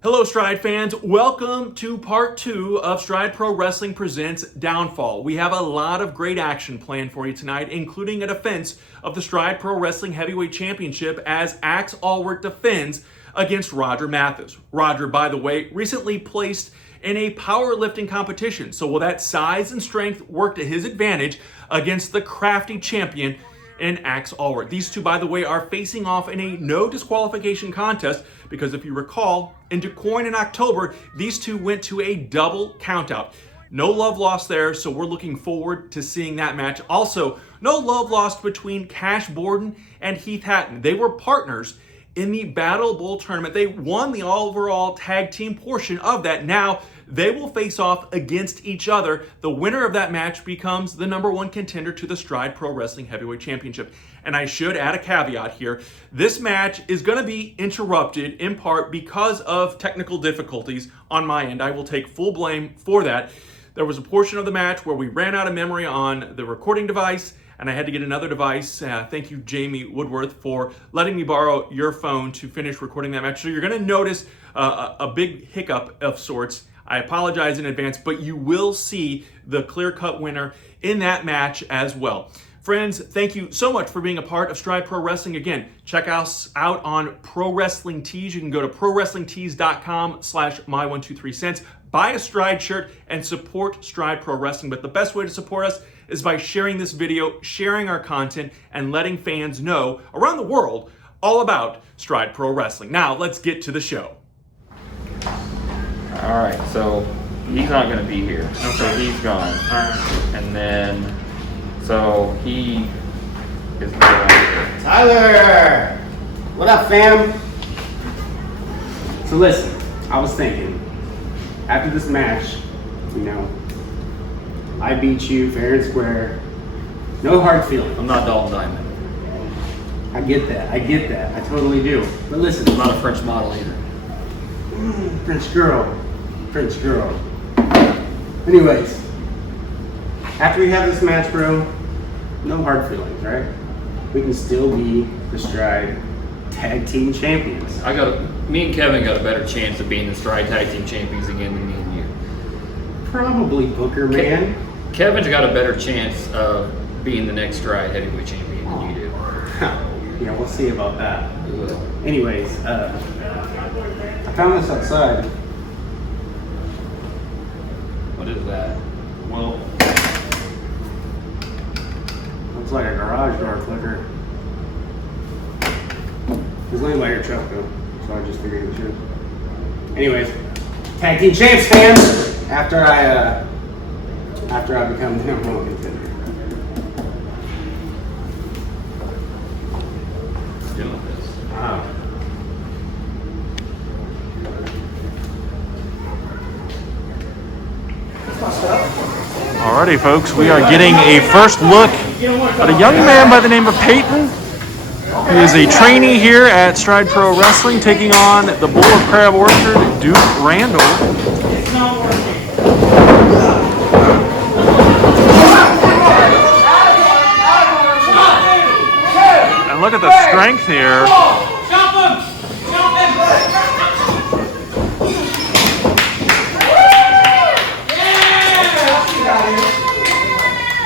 Hello Stride fans, welcome to part 2 of Stride Pro Wrestling Presents Downfall. We have a lot of great action planned for you tonight, including a defense of the Stride Pro Wrestling Heavyweight Championship as Allwardt defends against Roger Matheus. Roger, by the way, recently placed in a powerlifting competition, so will that size and strength work to his advantage against the crafty champion in Allwardt? These two, by the way, are facing off in a no disqualification contest because if you recall, in DuQuoin in October, these two went to a double countout. No love lost there, so we're looking forward to seeing that match. Also, no love lost between Borden and Heath Hatton. They were partners in the Battle Bowl tournament. They won the overall tag team portion of that. Now they will face off against each other. The winner of that match becomes the #1 contender to the Stride Pro Wrestling Heavyweight Championship. And I should add a caveat here. This match is going to be interrupted in part because of technical difficulties on my end. I will take full blame for that. There was a portion of the match where we ran out of memory on the recording device and I had to get another device. Thank you, Jamie Woodworth, for letting me borrow your phone to finish recording that match. So you're going to notice a big hiccup of sorts. I apologize in advance, but you will see the clear-cut winner in that match as well. Friends, thank you so much for being a part of Stride Pro Wrestling. Again, check us out on Pro Wrestling Tees. You can go to prowrestlingtees.com/my123cents, buy a Stride shirt, and support Stride Pro Wrestling. But the best way to support us is by sharing this video, sharing our content, and letting fans know around the world all about Stride Pro Wrestling. Now, let's get to the show. All right, so he's not going to be here. Okay. So he's gone. All right. And then, so he is Tyler! What up, fam? So listen, I was thinking, after this match, you know, I beat you fair and square. No hard feelings. I'm not Dalton Diamond. I get that. I totally do. But listen. I'm not a French model either. French girl. Anyways, after we have this match, bro, no hard feelings, right? We can still be the Stride Tag Team Champions. Me and Kevin got a better chance of being the Stride Tag Team Champions again than me and you. Probably, Booker, man. Kevin's got a better chance of being the next Stride Heavyweight Champion than you do. Yeah, we'll see about that. We will. Anyways, I found this outside. What is that? Well, looks like a garage door clicker. It's laying by your truck though, so I just figured it should. Anyways, Tag Team Champs, fam! After I become the #1 contender. Doing this. Wow. Alrighty, folks, we are getting a first look at a young man by the name of Hatton. He is a trainee here at Stride Pro Wrestling, taking on the Bull of Crab Orchard, Duke Randall. It's not working. And look at the strength here.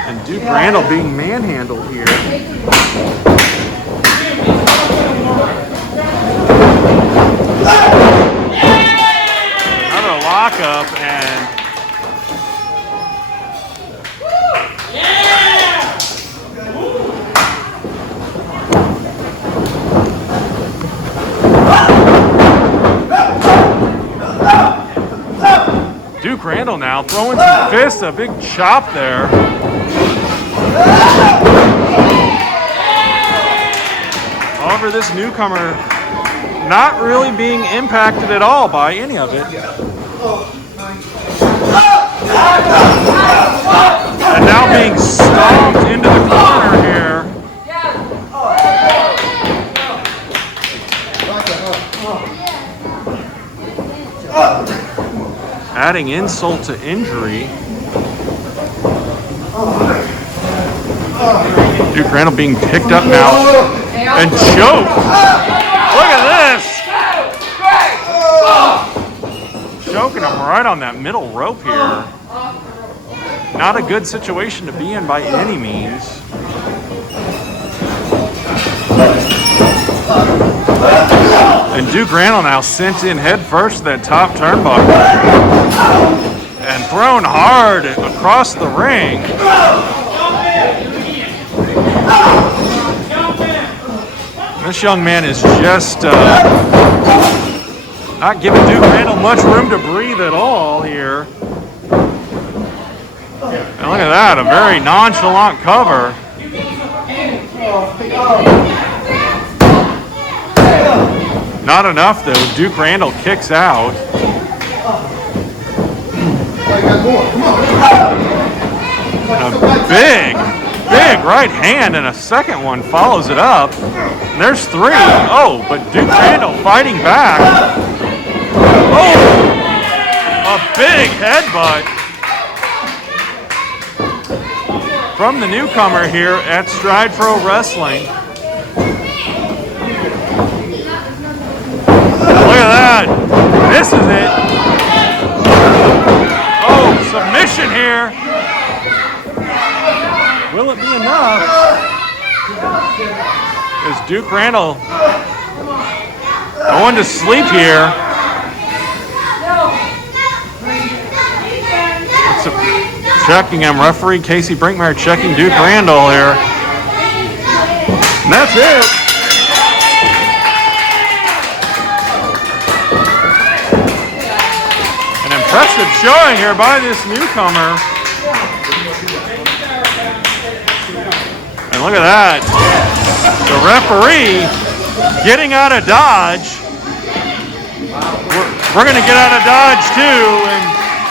And Duke Randall being manhandled here. Another lockup and Duke Randall now throwing some fists, a big chop there. However, this newcomer not really being impacted at all by any of it. And now being stomped into the corner here. Adding insult to injury. Duke Randall being picked up now and choked. Look at this. him right on that middle rope here. Not a good situation to be in by any means. And Duke Randall now sent in head first to that top turnbuckle. And thrown hard across the ring. This young man is just not giving Duke Randall much room to breathe at all here. And look at that, a very nonchalant cover. Not enough though, Duke Randall kicks out. A big right hand, and a second one follows it up. And there's 3. Oh, but Duke Randall fighting back. Oh, a big headbutt from the newcomer here at Stride Pro Wrestling. Look at that. This is it. Oh, submission here. Will it be enough? Is Duke Randall going to sleep here? Checking him. Referee Casey Brinkmeyer checking Duke Randall here. And that's it. An impressive showing here by this newcomer. And look at that. The referee getting out of Dodge. We're going to get out of Dodge too and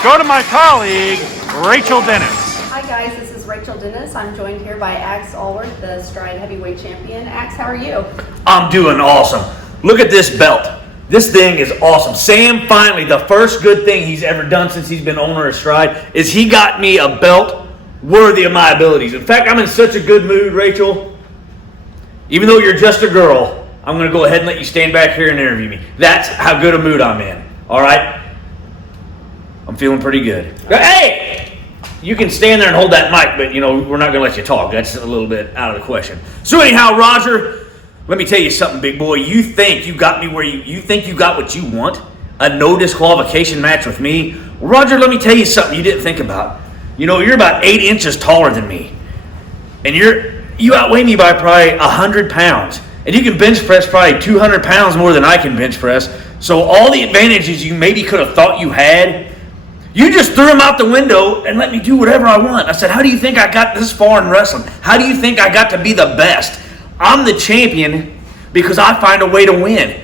go to my colleague, Rachel Dennis. Hi guys, this is Rachel Dennis. I'm joined here by Allwardt, the Stride Heavyweight Champion. Axe, how are you? I'm doing awesome. Look at this belt. This thing is awesome. Sam finally, the first good thing he's ever done since he's been owner of Stride is he got me a belt worthy of my abilities. In fact, I'm in such a good mood, Rachel. Even though you're just a girl, I'm going to go ahead and let you stand back here and interview me. That's how good a mood I'm in. All right? I'm feeling pretty good. Hey! You can stand there and hold that mic, but, we're not going to let you talk. That's a little bit out of the question. So anyhow, Roger, let me tell you something, big boy. You think you got me where you think you got what you want? A no disqualification match with me? Well, Roger, let me tell you something you didn't think about. You're about 8 inches taller than me. And you outweigh me by probably 100 pounds. And you can bench press probably 200 pounds more than I can bench press. So all the advantages you maybe could have thought you had, you just threw them out the window and let me do whatever I want. I said, how do you think I got this far in wrestling? How do you think I got to be the best? I'm the champion because I find a way to win.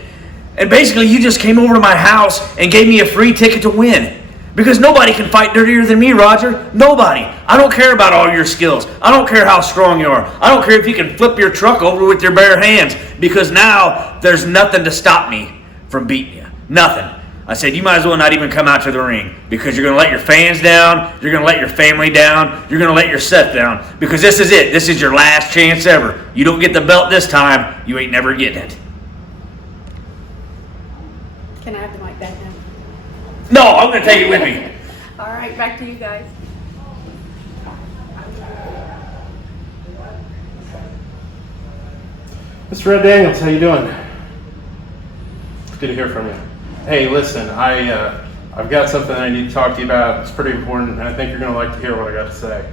And basically, you just came over to my house and gave me a free ticket to win. Because nobody can fight dirtier than me, Roger. Nobody. I don't care about all your skills. I don't care how strong you are. I don't care if you can flip your truck over with your bare hands. Because now there's nothing to stop me from beating you. Nothing. I said, you might as well not even come out to the ring. Because you're going to let your fans down. You're going to let your family down. You're going to let yourself down. Because this is it. This is your last chance ever. You don't get the belt this time, you ain't never getting it. Can I have the mic back now? No, I'm going to take it with me. All right, back to you guys. Mr. Red Daniels, how you doing? Good to hear from you. Hey, listen, I've got something I need to talk to you about. It's pretty important, and I think you're going to like to hear what I got to say.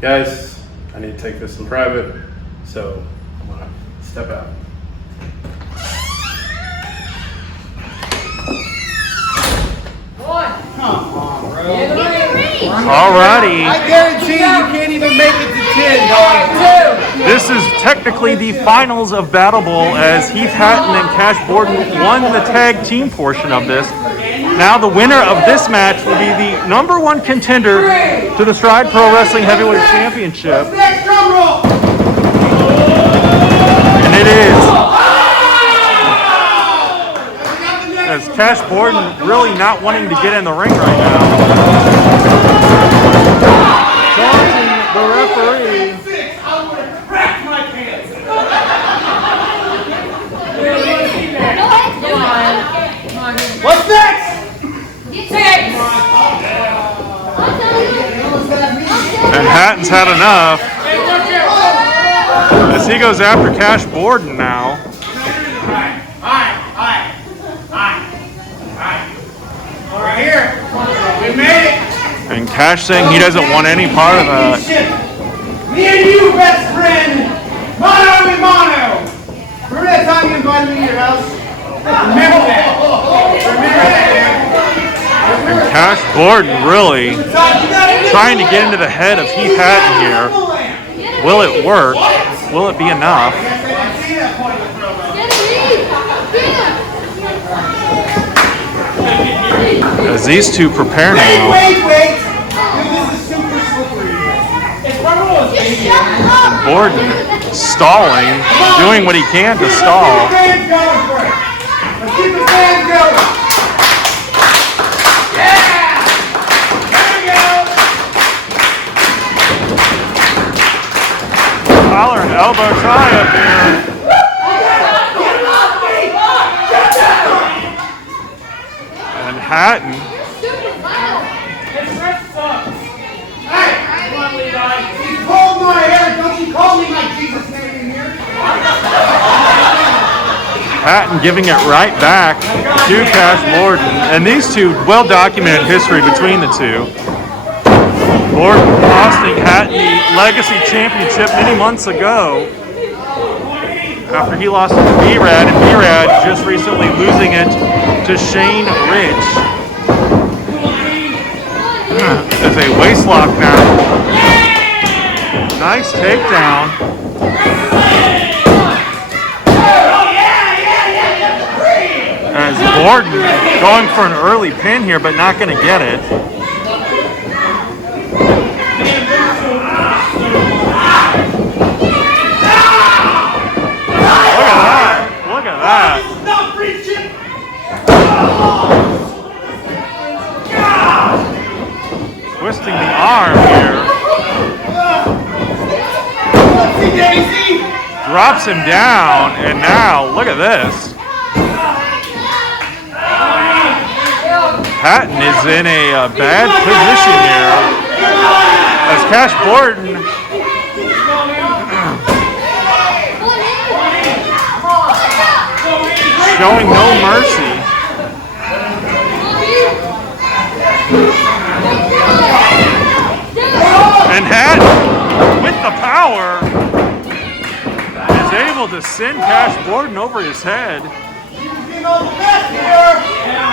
Guys, I need to take this in private, so I'm going to step out. Alrighty. I guarantee you can't even make it to 10, dog. This is technically the finals of Battle Bowl as Heath, Hatton, and Cash Borden won the tag team portion of this. Now the winner of this match will be the #1 contender to the Stride Pro Wrestling Heavyweight Championship. And it is. As Cash Borden really not wanting to get in the ring right now. Taunting the referee. What's next? And Hatton's had enough as he goes after Cash Borden now. We're here. We made it. And Cash saying he doesn't want any part of that. Me and you, best friend. Mono and mono. Remember that time you invited me to your house? Remember that. Remember that. And Cash Borden really trying to get into the head of Heath Hatton here. Will it work? Will it be enough? As these two prepare now. Wait. This is super slippery. It's one of those baby. And Borden stalling, doing what he can to stall. Let's keep the fans going for it. Let's keep the fans going. Yeah! There we go. Collar and elbow tie up here. And Hatton. Hey! Come on, Levi. You pulled my hair. Don't you call me my Jesus name in here. Hatton giving it right back to Cash Borden. And these two, well-documented history between the two. Borden costing Hatton the Legacy Championship many months ago after he lost to B-Rad, and B-Rad just recently losing it to Shane Rich. As a waistlock now. Nice takedown. As Borden going for an early pin here, but not going to get it. Look at that. Twisting the arm here. Drops him down, and now look at this. Hatton is in a bad position here as Cash Borden showing no mercy. And Hatton, with the power, is able to send Cash Borden over his head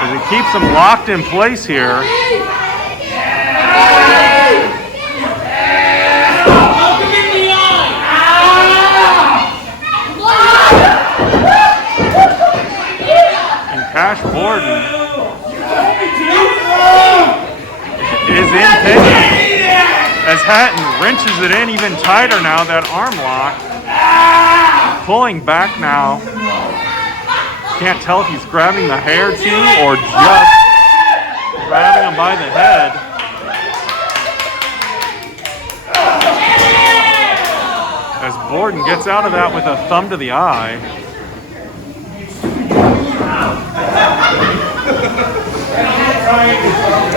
as he keeps him locked in place here. And Cash Borden is in pain as Hatton wrenches it in even tighter now, that arm lock. Pulling back now. Can't tell if he's grabbing the hair too or just grabbing him by the head. As Borden gets out of that with a thumb to the eye.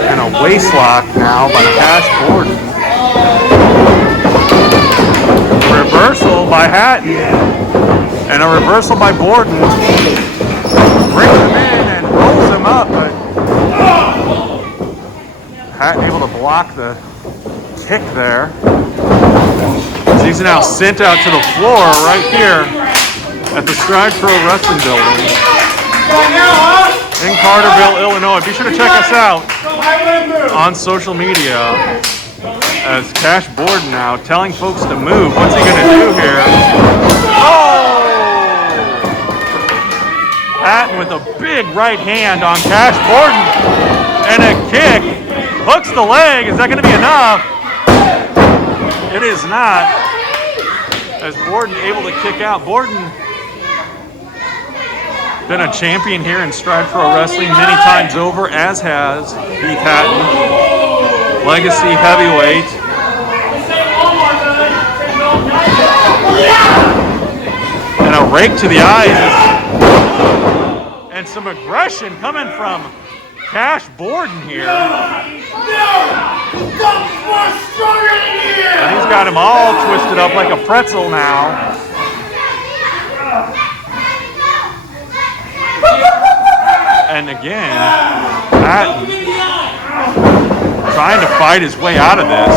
And a waist lock now by Cash Borden. Reversal by Hatton. And a reversal by Borden. Brings him in and rolls him up, but Hatton able to block the kick there. As he's now sent out to the floor right here at the Stride Pro Wrestling Building in Carterville, Illinois. Be sure to check us out on social media as Cash Borden now telling folks to move. What's he going to do here? Oh! Hatton with a big right hand on Cash Borden and a kick. Hooks the leg. Is that going to be enough? It is not. As Borden able to kick out. Borden been a champion here in Stride Pro Wrestling many times over, as has Heath Hatton. Legacy heavyweight. And a rake to the eyes. And some aggression coming from Cash Borden here. And he's got him all twisted up like a pretzel now. And again, Hatton trying to fight his way out of this.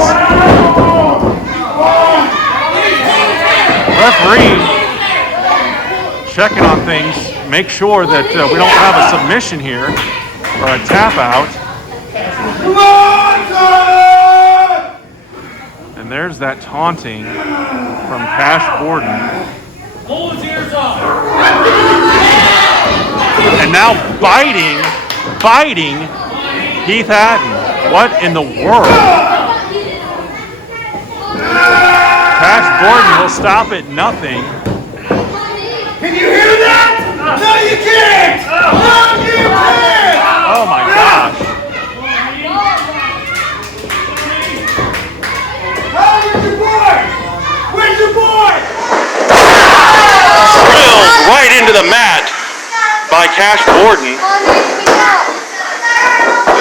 Referee checking on things, make sure that we don't have a submission here or a tap out. And there's that taunting from Cash Borden. Pull his ears off. And now biting Heath Hatton. What in the world? Cash Borden will stop at nothing. Can you hear that? No, you can't! No, you can't! Oh my gosh. Oh, where's your boy? Where's your boy? Drilled right into the mat by Cash Borden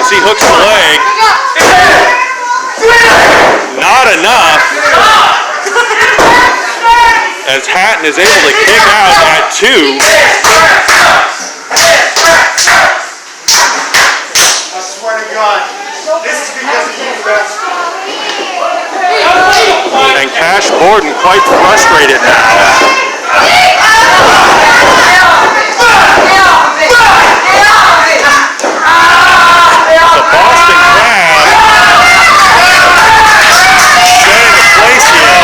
as he hooks the leg. Not enough. As Hatton is able to kick out at 2. I swear to God, this is because of you, Beth. And Cash Borden quite frustrated now. The Boston Crab setting the place here.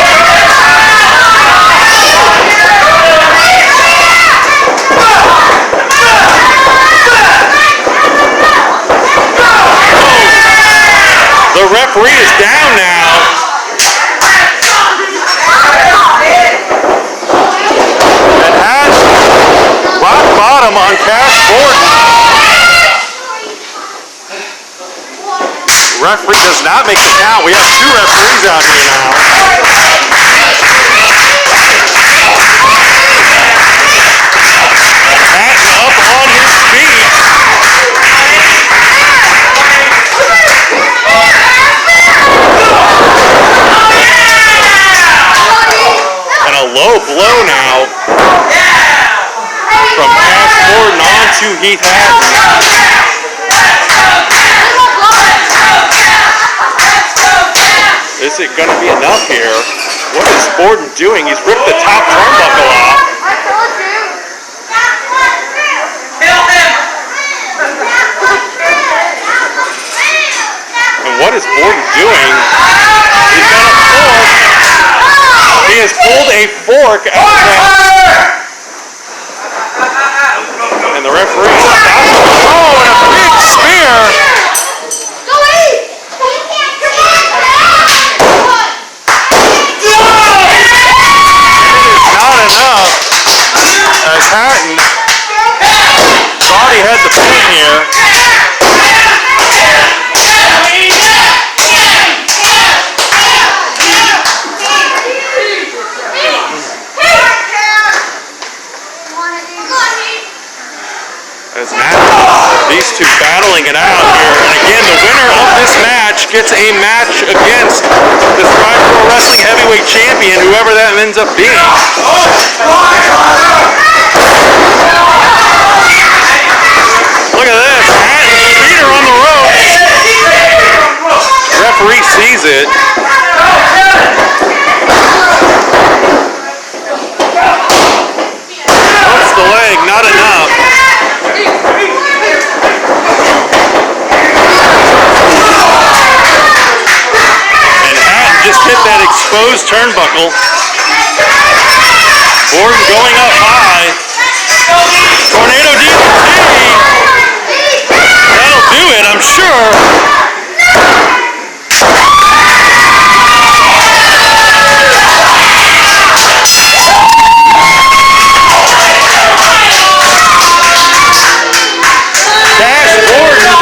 The referee is down now. And has rock bottom on Cash Borden. Referee does not make the count. We have 2 referees out here now. Hatton up on his feet. And a low blow now from Cash Borden onto Heath Hatton. Is it going to be enough here? What is Borden doing? He's ripped the top turnbuckle off. And what is Borden doing? He's got a fork. He has pulled a fork out of that. And the referee stops. Oh, and a big spear. As Hatton thought he had the pin here. As now these two battling it out here, and again the winner of this match gets a match against the Stride Pro Wrestling Heavyweight Champion, whoever that ends up being. Look at this, Hatton's feet are on the ropes. Referee sees it. Hooks the leg, not enough. And Hatton just hit that exposed turnbuckle. Borden going up high. Tornado DDT. That'll do it, I'm sure. Cash Borden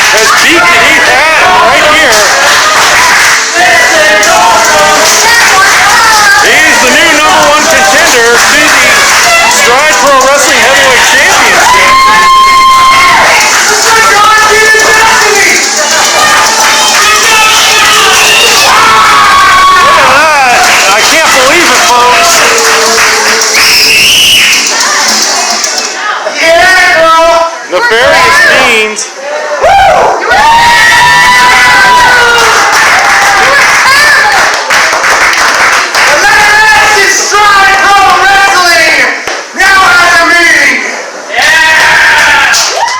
has beaten Heath Hatton right here. He's the new #1 contender to the Stride Pro Wrestling Heavyweight Championship. means. Stride Pro Wrestling now has a meeting.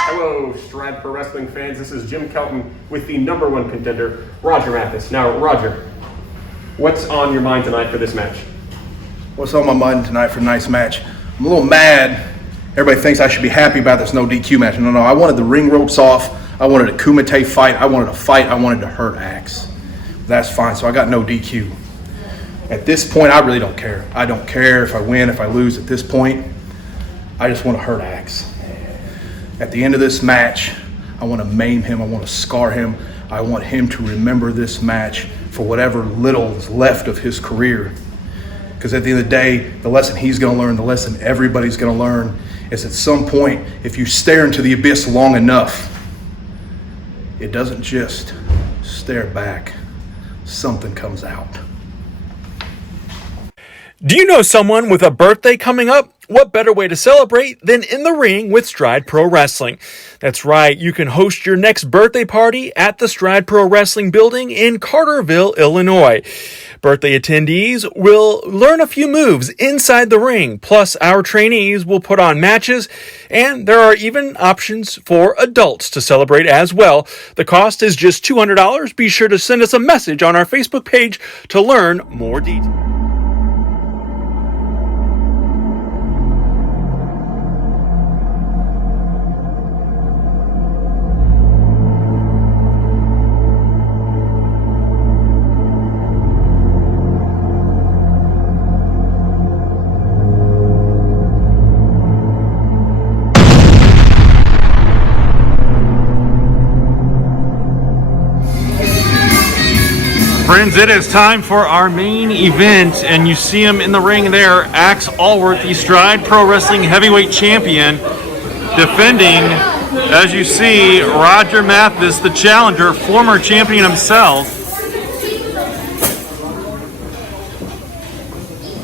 Hello, Stride Pro Wrestling fans. This is Jim Kelton with the #1 contender, Roger Matheus. Now, Roger, what's on your mind tonight for this match? What's on my mind tonight for tonight's match? I'm a little mad. Everybody thinks I should be happy about this no DQ match. No, I wanted the ring ropes off. I wanted a Kumite fight. I wanted a fight. I wanted to hurt Axe. That's fine, so I got no DQ. At this point, I really don't care. I don't care if I win, if I lose at this point. I just want to hurt Axe. At the end of this match, I want to maim him. I want to scar him. I want him to remember this match for whatever little is left of his career. Because at the end of the day, the lesson he's going to learn, the lesson everybody's going to learn, is at some point, if you stare into the abyss long enough, it doesn't just stare back. Something comes out. Do you know someone with a birthday coming up? What better way to celebrate than in the ring with Stride Pro Wrestling? That's right, you can host your next birthday party at the Stride Pro Wrestling building in Carterville, Illinois. Birthday attendees will learn a few moves inside the ring, plus our trainees will put on matches, and there are even options for adults to celebrate as well. The cost is just $200. Be sure to send us a message on our Facebook page to learn more details. Friends, it is time for our main event, and you see him in the ring there, Axe Allwardt, the Stride Pro Wrestling Heavyweight Champion, defending, as you see, Roger Matheus, the challenger, former champion himself.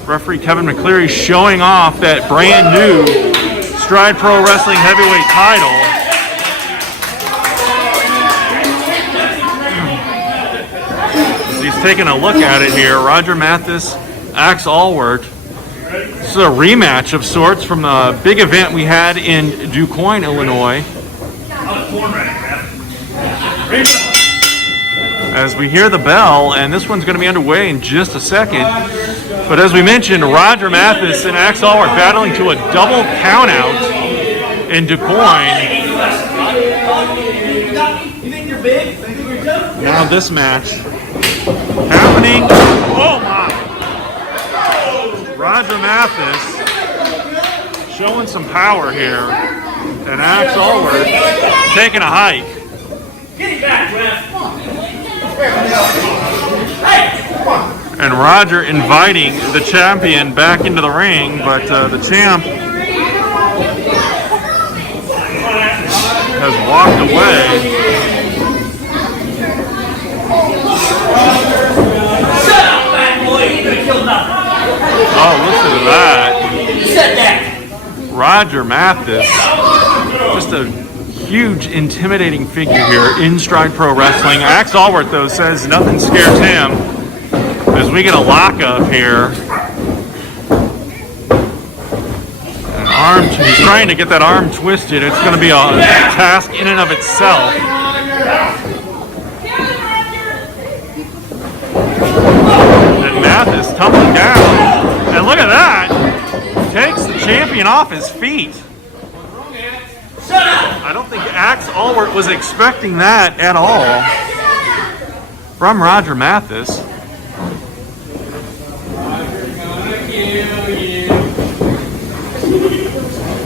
Referee Kevin McCleary showing off that brand new Stride Pro Wrestling Heavyweight title. He's taking a look at it here. Roger Matheus, Axe Allwardt. This is a rematch of sorts from the big event we had in DuQuoin, Illinois. As we hear the bell, and this one's going to be underway in just a second. But as we mentioned, Roger Matheus and Axe Allwardt battling to a double countout in DuQuoin. Now this match happening. Oh my! Roger Matheus showing some power here, and Axe Allwardt taking a hike. And Roger inviting the champion back into the ring, but the champ has walked away. Oh, listen to that. Roger Matheus, just a huge, intimidating figure here in Stride Pro Wrestling. Axe Allwardt, though, says nothing scares him as we get a lockup here. An arm, he's trying to get that arm twisted. It's going to be a task in and of itself. And Matheus tumbling down. And look at that! Takes the champion off his feet. I don't think Axe Allwardt was expecting that at all from Roger Matheus.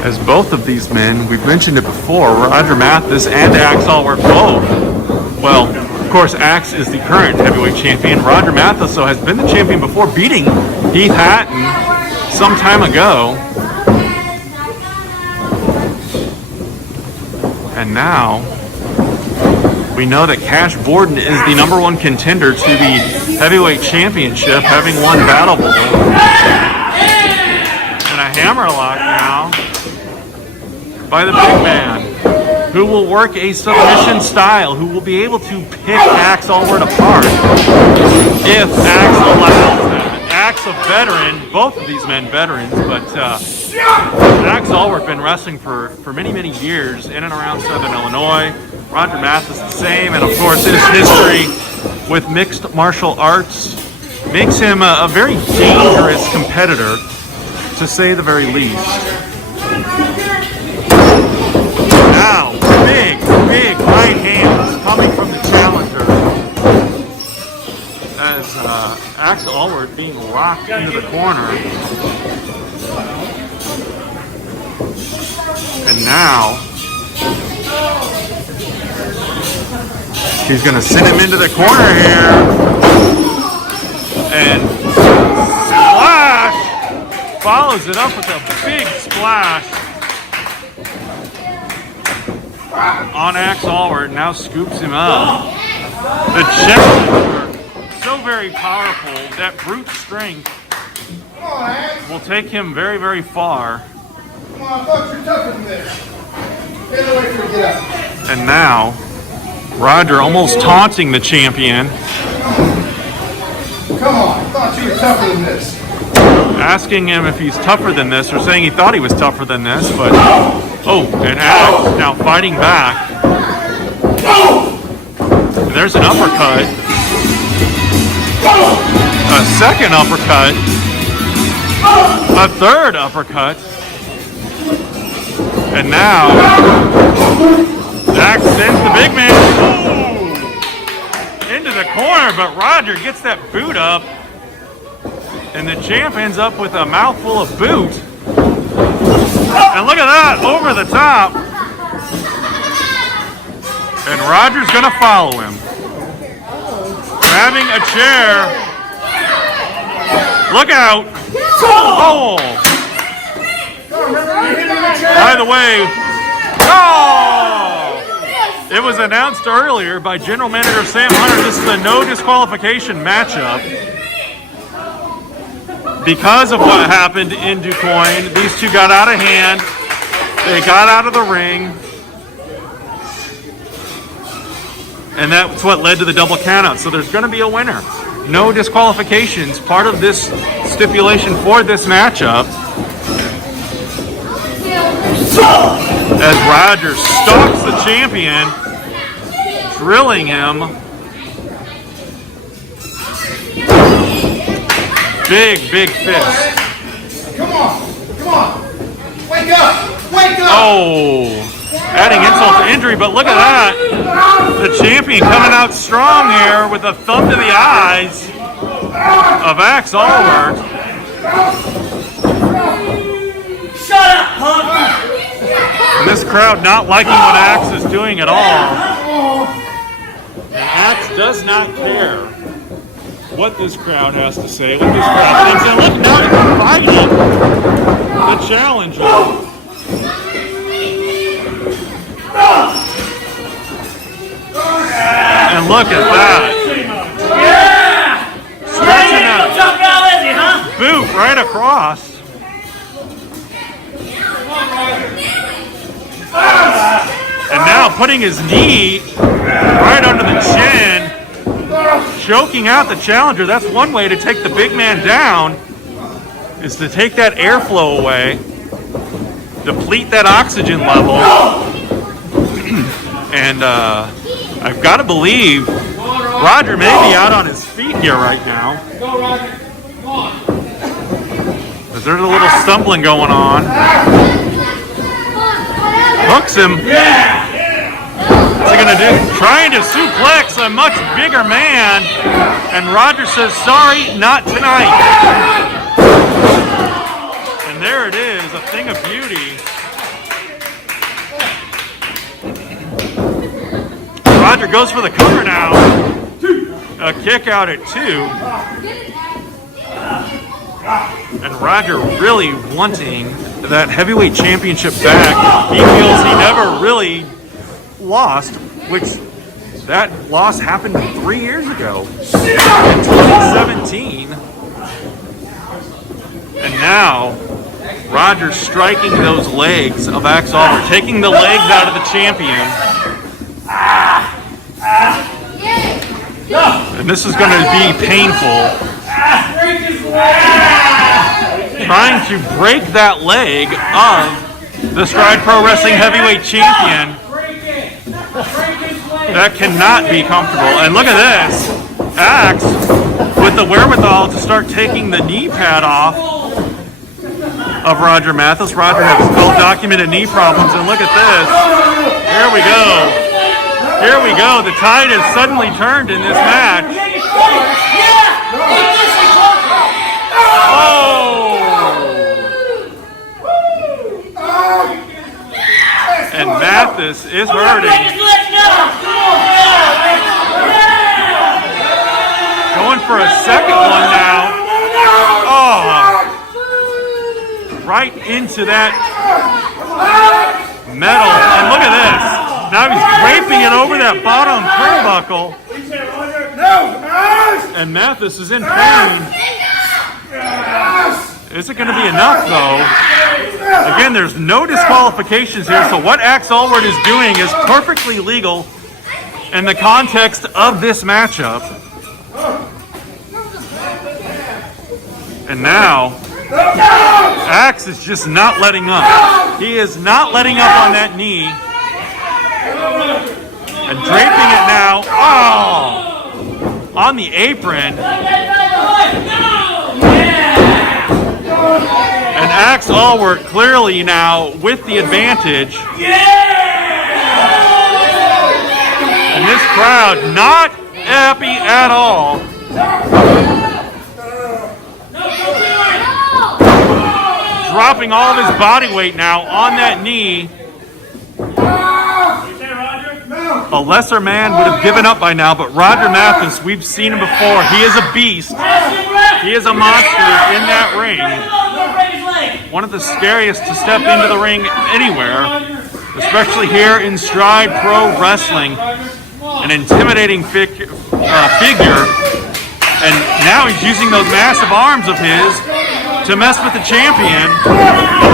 As both of these men, we've mentioned it before, Roger Matheus and Axe Allwardt both. Well, of course, Axe is the current heavyweight champion. Roger Matheus, though, has been the champion before, beating Heath Hatton some time ago. And now, we know that Borden is the #1 contender to the heavyweight championship, having won Battle Bowl. And a hammerlock now by the big man, who will work a submission style, who will be able to pick Axe Allwardt apart if Axe allows that. Axe, a veteran, both of these men veterans, but Axe Allwardt been wrestling for many, many years in and around Southern Illinois. Roger Matheus the same, and of course his history with mixed martial arts makes him a very dangerous competitor, to say the very least. Now, big right hands coming from the challenger as Axe Allwardt being rocked into the corner. And now he's going to send him into the corner here. And splash! Follows it up with a big splash on Axe Allwardt. Now scoops him up. The challenger, so very powerful, that brute strength will take him very, very far. Come on, folks, you're tougher than this. Get away from me, get up. And now, Roger almost taunting the champion, Come on, I thought you were tougher than this. asking him if he's tougher than this, or saying he thought he was tougher than this, but oh, and Axe now fighting back. And there's an uppercut. A second uppercut. A third uppercut. And now Axe sends the big man into the corner, but Roger gets that boot up, and the champ ends up with a mouthful of boot. And look at that, over the top. And Roger's gonna follow him. Grabbing a chair. Look out. Oh! By the way, oh! It was announced earlier by General Manager Sam Hunter, this is a no disqualification matchup. Because of what happened in DuQuoin, these two got out of hand. They got out of the ring. And that's what led to the double countout. So there's going to be a winner. No disqualifications, part of this stipulation for this matchup. As Roger stalks the champion, drilling him. Big fist. Come on, wake up, wake up. Oh, adding insult to injury, but look at that. The champion coming out strong here with a thumb to the eyes of Axe Allwardt. Shut up, punk! And this crowd not liking what Axe is doing at all. And Axe does not care what this crowd has to say, what this crowd thinks. And look, now he's fighting the challenger. And look at that. Stretching that boot right across. And now putting his knee right under the chin, choking out the challenger. That's one way to take the big man down, is to take that airflow away, deplete that oxygen level. And I've got to believe Roger may be out on his feet here right now. Go, Roger. Come on. There's a little stumbling going on. Hooks him. What's he gonna do? Trying to suplex a much bigger man, and Roger says, "Sorry, not tonight." And there it is, a thing of beauty. Roger goes for the cover now. A kick out at 2. And Roger really wanting that heavyweight championship back. He feels he never really lost, which that loss happened 3 years ago in 2017. And now Roger striking those legs of Axe Allwardt, taking the legs out of the champion. And this is going to be painful. Trying to break that leg of the Stride Pro Wrestling Heavyweight Champion. That cannot be comfortable. And look at this. Axe with the wherewithal to start taking the knee pad off of Roger Matheus. Roger has well-documented knee problems, and look at this. Here we go. Here we go. The tide has suddenly turned in this match. Oh! And Matheus is hurting. Going for a second one now. Oh! Right into that metal. And look at this. Now he's draping it over that bottom turnbuckle. And Matheus is in pain. Is it going to be enough, though? Again, there's no disqualifications here, so what Axe Allwardt is doing is perfectly legal in the context of this matchup. And now, Axe is just not letting up. He is not letting up on that knee. And draping it now. Oh! On the apron. And Axe Allwardt clearly now with the advantage. And this crowd not happy at all. Dropping all of his body weight now on that knee. A lesser man would have given up by now, but Roger Matheus, we've seen him before. He is a beast. He is a monster in that ring. One of the scariest to step into the ring anywhere, especially here in Stride Pro Wrestling. An intimidating figure. And now he's using those massive arms of his to mess with the champion.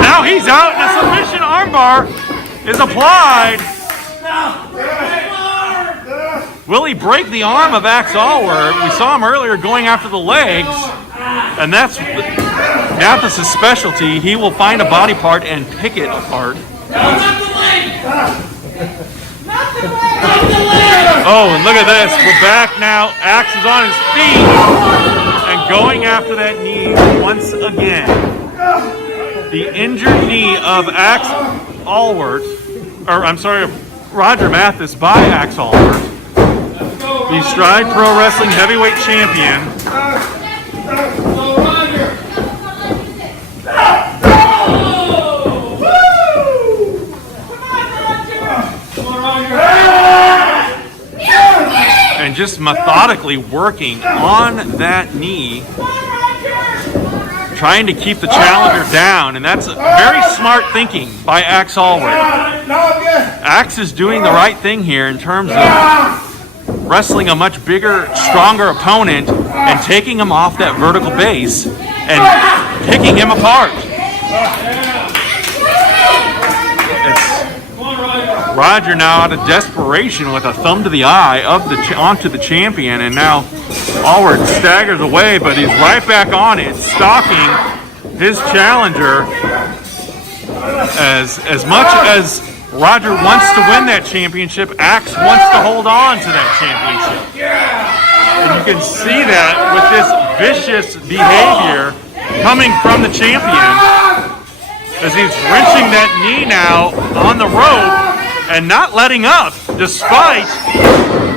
Now he's out and a submission armbar is applied. Will he break the arm of Axe Allwardt? We saw him earlier going after the legs, and that's Matheus' specialty. He will find a body part and pick it apart. Oh, and look at this. We're back now. Axe is on his feet and going after that knee once again. The injured knee of Axe Allwardt, or I'm sorry, Roger Matheus by Axe Allwardt, the Stride Pro Wrestling Heavyweight Champion. And just methodically working on that knee, trying to keep the challenger down, and that's very smart thinking by Axe Allwardt. Axe is doing the right thing here in terms of wrestling a much bigger, stronger opponent and taking him off that vertical base and picking him apart. It's Roger now out of desperation with a thumb to the eye of onto the champion, and now Allwardt staggers away, but he's right back on it, stalking his challenger. As much as Roger wants to win that championship, Axe wants to hold on to that championship. And you can see that with this vicious behavior coming from the champion as he's wrenching that knee now on the rope and not letting up despite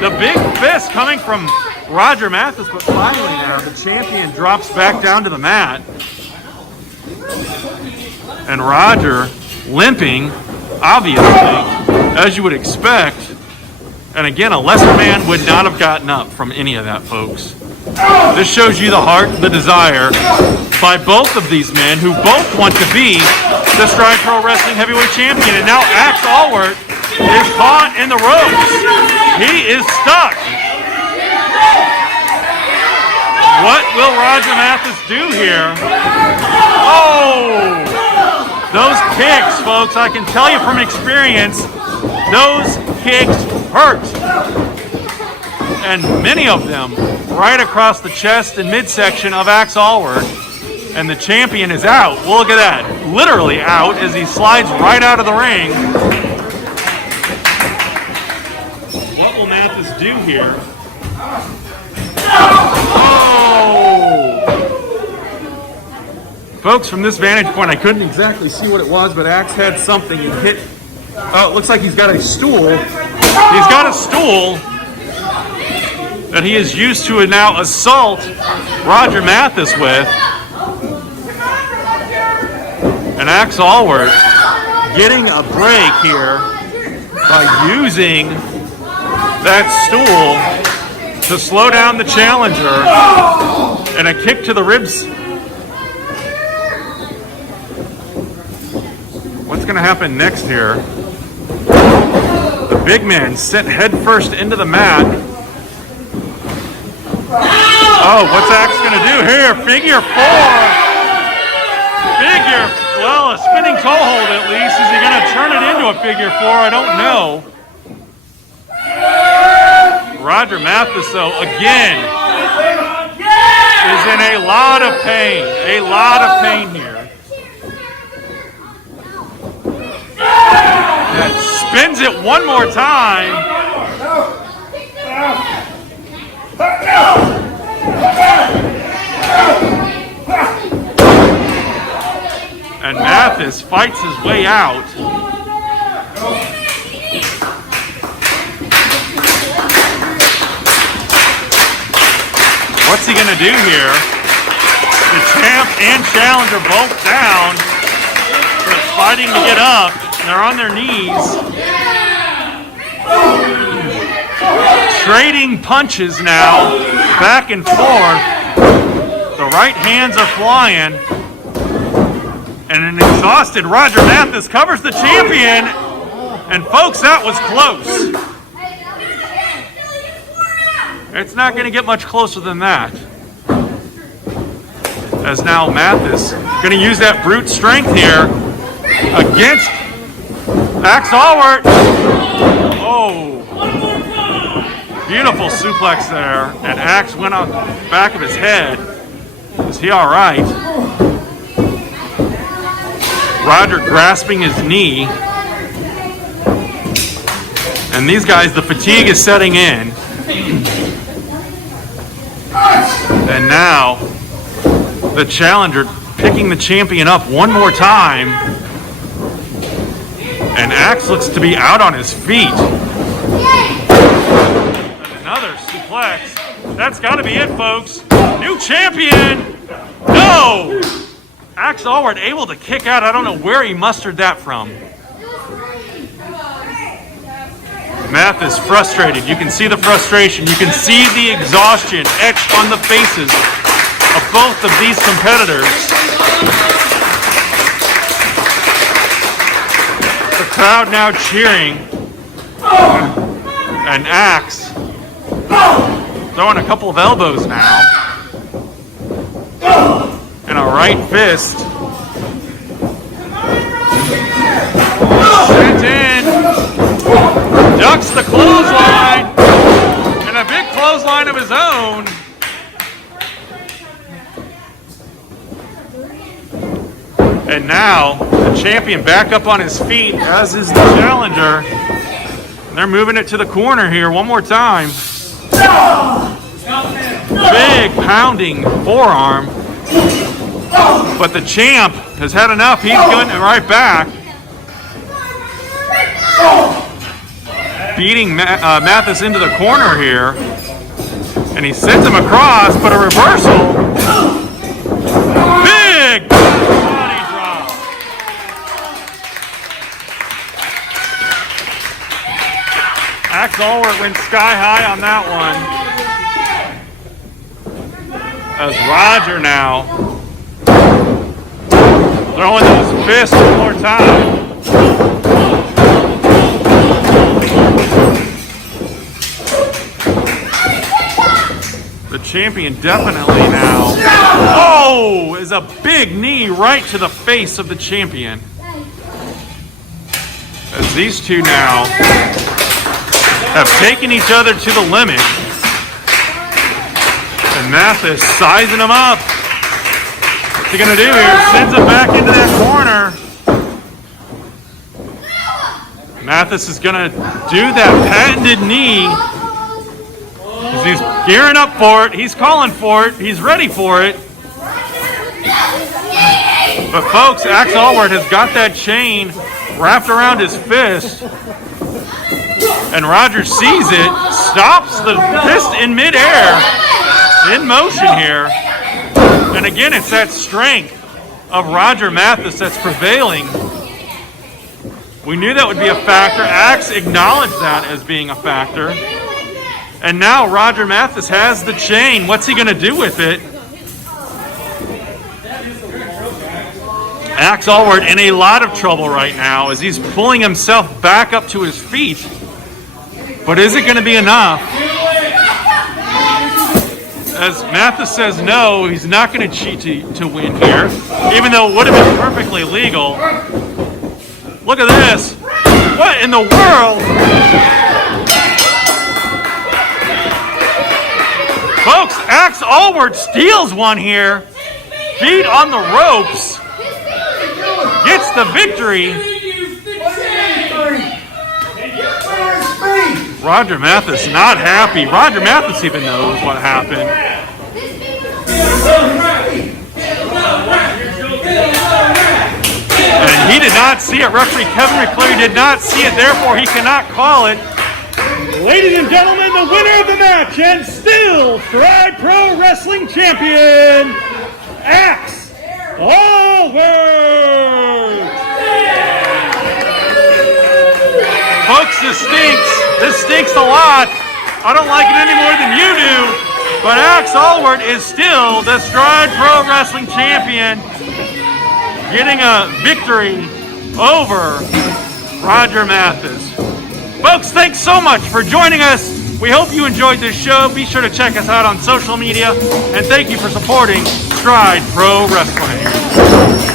the big fist coming from Roger Matheus. But finally now the champion drops back down to the mat. And Roger limping, obviously, as you would expect. And again, a lesser man would not have gotten up from any of that, folks. This shows you the heart, the desire by both of these men who both want to be the Stride Pro Wrestling Heavyweight Champion. And now Axe Allwardt is caught in the ropes. He is stuck. What will Roger Matheus do here? Oh! Those kicks, folks, I can tell you from experience, those kicks hurt. And many of them right across the chest and midsection of Axe Allwardt. And the champion is out. Well, look at that. Literally out as he slides right out of the ring. What will Matheus do here? Oh! Folks, from this vantage point, I couldn't exactly see what it was, but Axe had something and hit. Oh, it looks like he's got a stool. He's got a stool that he is used to now assault Roger Matheus with. And Axe Allwardt getting a break here by using that stool to slow down the challenger, and a kick to the ribs. What's going to happen next here? The big man sent headfirst into the mat. Oh, what's Axe going to do here? Figure four. Well, a spinning toe hold at least. Is he going to turn it into a figure four? I don't know. Roger Matheus, though, again, is in a lot of pain. A lot of pain here. Spins it one more time. And Matheus fights his way out. What's he going to do here? The champ and challenger both down. They're fighting to get up. They're on their knees. Trading punches now, back and forth. The right hands are flying. And an exhausted Roger Matheus covers the champion. And folks, that was close. It's not going to get much closer than that. As now Matheus going to use that brute strength here against Axe Allwardt. Oh, beautiful suplex there. And Axe went on the back of his head. Is he all right? Roger grasping his knee. And these guys, the fatigue is setting in. And now, the challenger picking the champion up one more time. And Axe looks to be out on his feet. And another suplex. That's got to be it, folks. New champion! No! Axe Allwardt able to kick out. I don't know where he mustered that from. Matheus frustrated. You can see the frustration. You can see the exhaustion etched on the faces of both of these competitors. The crowd now cheering. And Axe throwing a couple of elbows now. And a right fist. Sent in. Ducks the clothesline. And a big clothesline of his own. And now the champion back up on his feet, as is the challenger. They're moving it to the corner here one more time. Big pounding forearm. But the champ has had enough. He's going right back. Beating Matheus into the corner here. And he sends him across, but a reversal. Big body drop. Axe Allwardt went sky high on that one. As Roger now throwing those fists one more time. The champion definitely now. Oh, is a big knee right to the face of the champion. As these two now have taken each other to the limit. And Matheus sizing him up. What's he gonna do here? Sends him back into that corner. Matheus is gonna do that patented knee. He's gearing up for it. He's calling for it. He's ready for it. But folks, Allwardt has got that chain wrapped around his fist. And Roger sees it, stops the fist in midair, in motion here. And again, it's that strength of Roger Matheus that's prevailing. We knew that would be a factor. Axe acknowledged that as being a factor. And now Roger Matheus has the chain. What's he going to do with it? Allwardt in a lot of trouble right now as he's pulling himself back up to his feet. But is it going to be enough? As Matheus says no, he's not going to cheat to win here, even though it would have been perfectly legal. Look at this. What in the world? Folks, Allwardt steals one here. Feet on the ropes. Gets the victory. Roger Matheus not happy. Roger Matheus even knows what happened. And he did not see it. Referee Kevin McCleary did not see it. Therefore, he cannot call it. Ladies and gentlemen, the winner of the match and still Stride Pro Wrestling Champion, Allwardt! Folks, this stinks. This stinks a lot. I don't like it any more than you do. But Allwardt is still the Stride Pro Wrestling Champion, getting a victory over Roger Matheus. Folks, thanks so much for joining us. We hope you enjoyed this show. Be sure to check us out on social media. And thank you for supporting Stride Pro Wrestling.